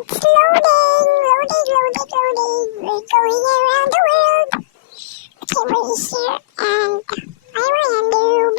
It's loading, We're going around the world. Okay, we're here, and I want to noob.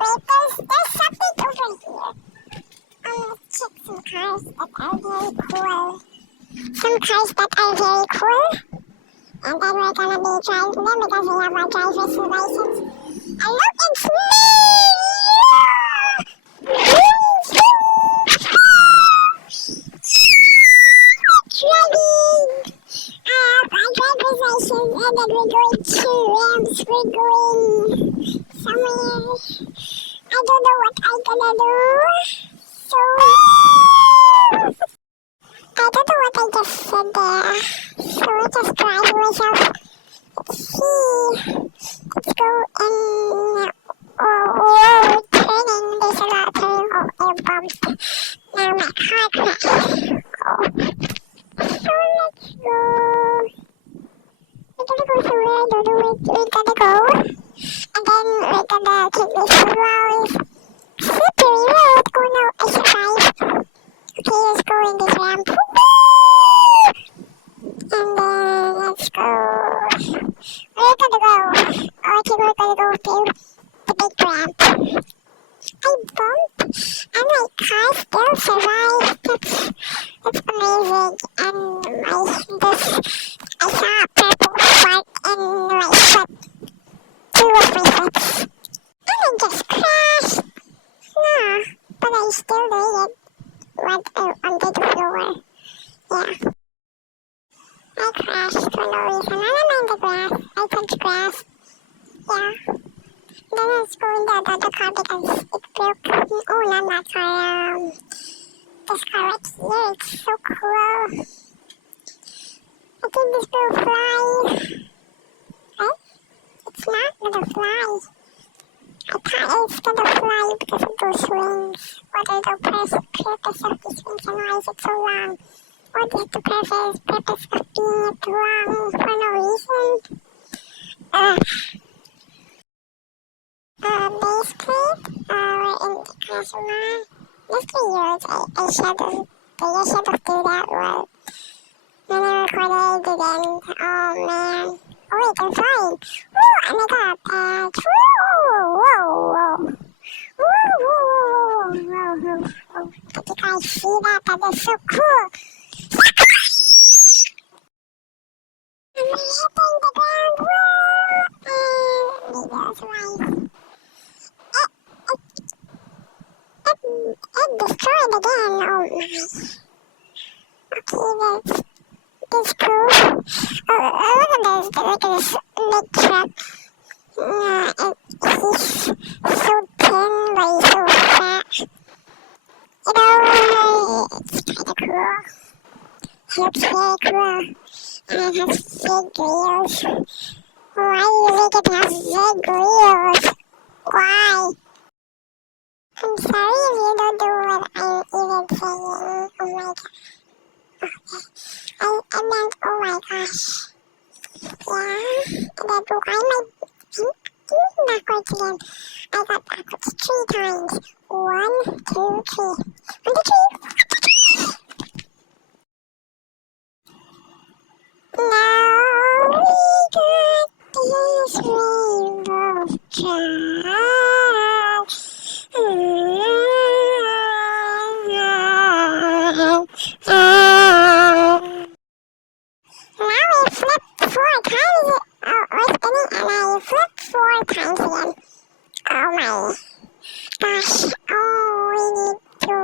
Wait, there's something over here. Let's check some cars that are very cool. Some cars that are very cool. And then we're gonna be driving them because we have our driver's license. And look, it's me! Driving! My driver's license, and then we're going to Rams. We're going somewhere. I don't know what I'm gonna do. So, I don't know what I just said there. So we're just driving myself. Let's see. Let's go in. Whoa, turning. There's a lot of turning. Oh, air bumps. Now my car crashed. Oh. So let's go. We're gonna go somewhere. I don't know where we're gonna go. And then we're gonna take this long, slippery road. Oh no, I survived. Okay, let's go in this ramp. And then let's go. We're gonna go. I think we're gonna go to the big ramp. I bumped and my car still survived. That's amazing. And I saw a purple spark in my foot. Two of my foots. And I just crashed. Nah, but I still made it. Went onto the floor. Yeah. I crashed for no reason. I don't mind the grass. I touch grass. Yeah. Then let's go in the other car because it broke. Oh, not that car. This car right here. It's so cool. I think this will fly. Right? It's not gonna fly. I thought it's gonna fly because of those wings. What are the purpose of these wings and why is it so long? What is the purpose of being it long for no reason? Base plate, we're in the classroom. Let's be yours. I should have do that well. Then I recorded again. Oh man. Oh wait, I'm flying. Woo! And I got that. Whoa. Did you guys see that? That is so cool. I'm hitting the ground. Whoa! Maybe that's why. It destroyed again. Oh my. Okay, that's cool. Oh, look at this big truck. He's so thin, but he's so fat. You know, it's kinda cool. He looks very cool. And it has big wheels. Why do you think it has big wheels? Why? I'm sorry if you don't know what I'm even saying. Oh my god. Okay. I meant, oh my gosh. Yeah. And then why am I backwards again? I got backwards 3 times. 1, 2, 3. 1, 2, 3. Now we got this rainbow track. Now we flip 4 times. Oh, we're spinning and I flip 4 times again. Oh my gosh. Oh, we need to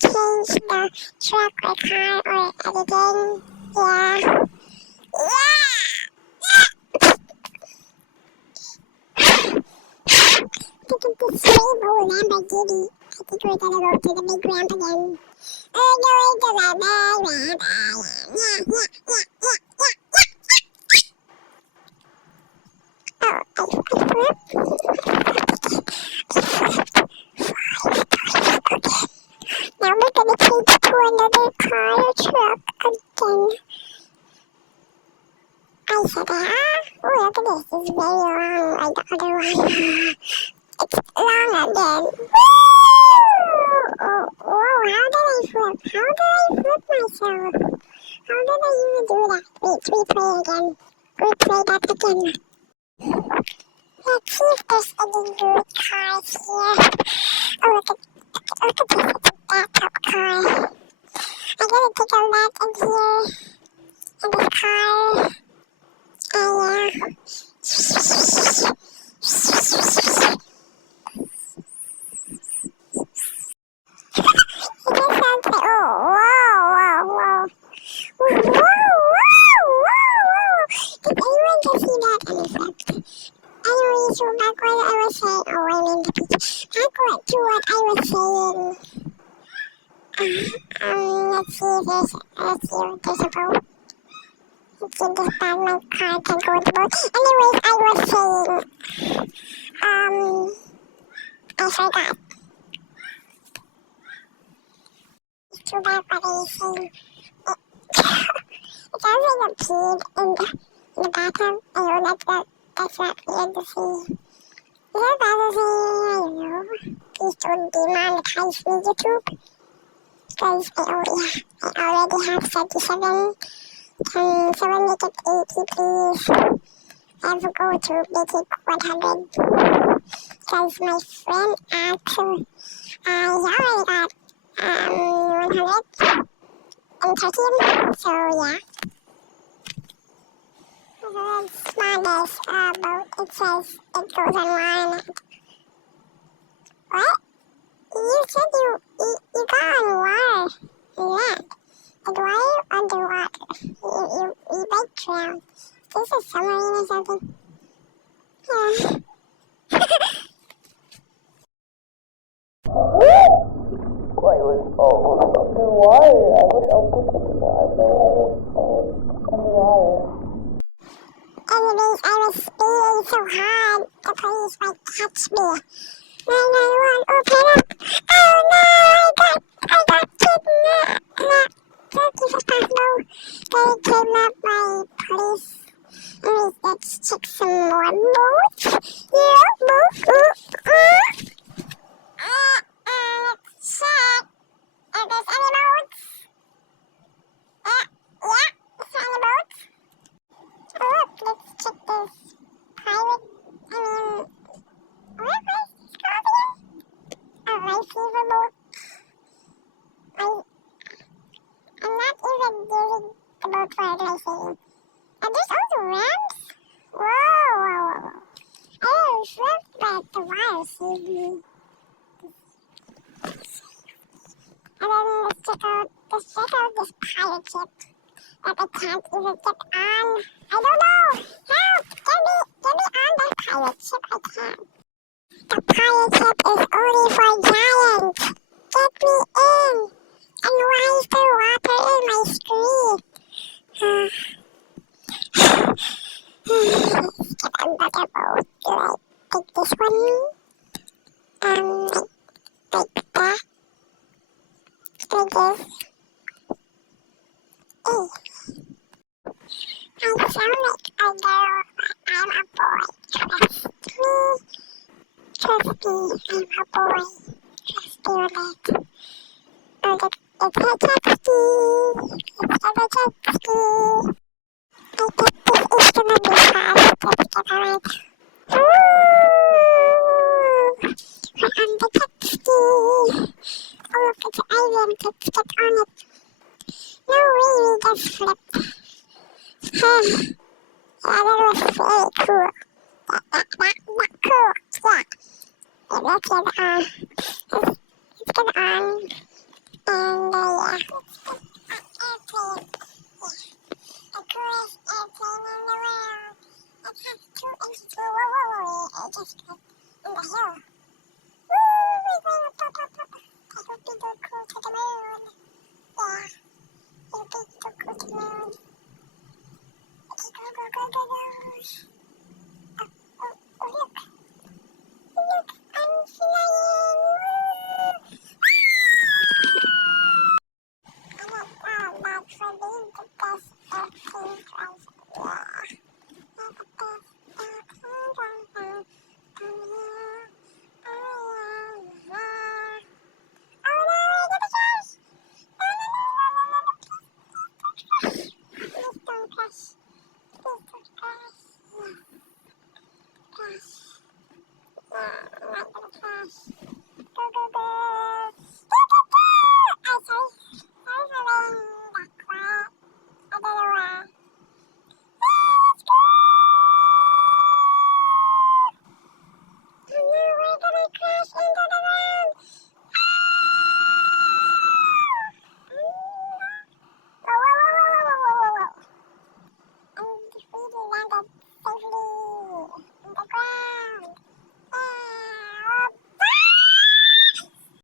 change the truck or car or anything. Yeah. Look at this rainbow Lamborghini. I think we're gonna go to the big ramp again. We're going to the big ramp. Oh, I flipped. Now we're gonna change to another car or truck again. I said, oh, look at this. It's very long like the other one. It's long again. Oh, whoa, how did I flip? How did I flip myself? How did I even do that? Wait, replay again. Replay that again. Let's see if there's any good cars here. Oh, look at this. It's a backup car. I'm gonna take a look in here. In this car. And yeah. It just sounds like, oh, whoa. Whoa. Did anyone just see that? And it flipped. Anyways, so back what I was saying, oh, I mean the picture. Back to what I was saying. Let's see if there's a boat. Let's see this bad my car can go with the boat. Anyways, I was saying, I forgot. It's too bad what I was saying. It sounds like a pig in the bathtub. I know that's not weird to see. Is that bad to see? I don't know. Please don't demonetize me, YouTube. Because I already have 37. Can someone make it 80, please? I have to go to make it 100. Because my friend actually, he already got 113. So yeah. The smallest boat, it says it goes on land. What? You said you got on water and land. And why are you underwater? You might drown. Is this a submarine or something? Yeah. I was almost underwater. I was almost underwater. Anyways, I was speeding so hard, the police might catch me. 911, open up! Oh no, I got kidnapped! Turkey for possible. They kidnapped my police. Anyways, let's check some more boats. Yeah, boats. Let's check if there's any boats. Yeah, there's any boats. Oh, look, let's check this pirate, what is this called again? A lifesaver boat. I'm not even using the boat for lifesaving. And there's also ramps? Whoa. I didn't flip, but the wire saved me. And then let's check out this pirate ship that I can't even get on. I don't know! Help! Get me on that pirate ship, I can't. The pirate ship is only for giants! Get me in! And why is there water in my screen? Let's get another boat. Do I take this one? Like that? Like this? Hey. I sound like a girl, but I'm a boy. Trust me, I'm a boy. Trust me on that. Oh, it's a jet ski. It's a jet ski. I think this is gonna be fast. Let's get on it. We're on the jet ski. Oh, look, it's an island. Let's get on it. No way we just flipped. Yeah, that was very cool. That cool. Yeah. Let's get on. Let's get on. And yeah. Let's get on airplane. Yeah. The coolest airplane in the world. It has 2 inches. Whoa. I just got in the hill. Woo! We're going up. I hope we go cool to the moon. Yeah. I hope we go cool to the moon. Okay, go. Oh, look. Look, I'm flying. And that's for being the best airplane driver. Yeah. You're the best airplane driver. Come here. crash. Yeah, I'm not gonna crash.